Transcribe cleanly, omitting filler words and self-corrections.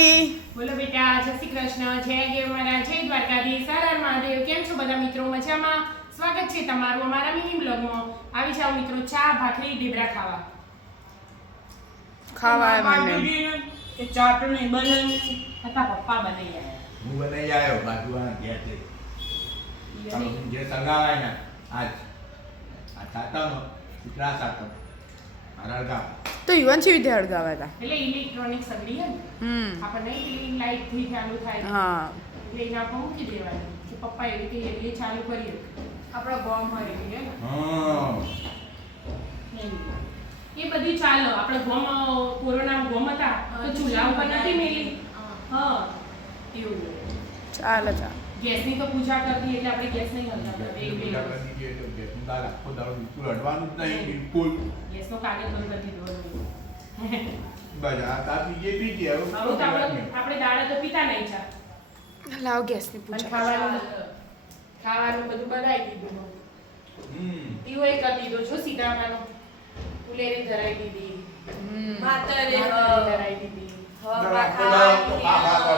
Mummy. બોલો બેટા, જય શ્રી કૃષ્ણ, જય દેવ મહારાજ, જય દ્વારકાધીશ, હર હર મહાદેવ. કેમ છો બધા મિત્રો? મજામાં? સ્વાગત છે તમારું અમારા મિની બ્લોગમાં. આવી જાઓ મિત્રો, ચા ભાખરી ઢેબરા ખાવા. કે ચાટણી બનાવી હતા પપ્પા બનાવી આવ્યા. હું બનાવી આવ્યો બાજુવાળા ઘેરથી. જે સગાવાય ને આજ આ સાતમ ઉતરા સાતમ હરળગામ તો યુવાન છે વિદ્યા હળગાવા હતા. એટલે ઇલેક્ટ્રોનિક સગડી હે ને, આપણને પેલી લાઈટ થી ચાલુ થાય હા. એટલે એના પર મૂકી દેવાની કે પપ્પા એવી રીતે એ ચાલુ કરીએ. આપણા ગોમ હોય એટલે હે ને. હા એ બધી ચાલો. આપણે ગોમ કોરોના ગોમ હતા તો ચૂલા ઉપર નથી મેલી. હા એવું ચાલે ચાલે. ગેસની તો પૂજા કરતી એટલે આપણે ગેસ નહીં હલતા. બે બે આખો દાડો બિલકુલ અડવાનું જ નહીં બિલકુલ. ગેસનો કાગળ બંધ કરી દીધો. બસ આ તાપી જે પીતી હવે હવે તો આપણે દાડા તો પીતા નહીં ચા. લાવ ગેસની અને પૂજા. ખાવાનું બધું બનાવી દીધું. દીવો એ કરી દીધો છો સીધામાનો. ફુલેરી ધરાઈ દીધી. માતરે ધરાઈ દીધી. આખો દાડો તો ખા ખા કરો.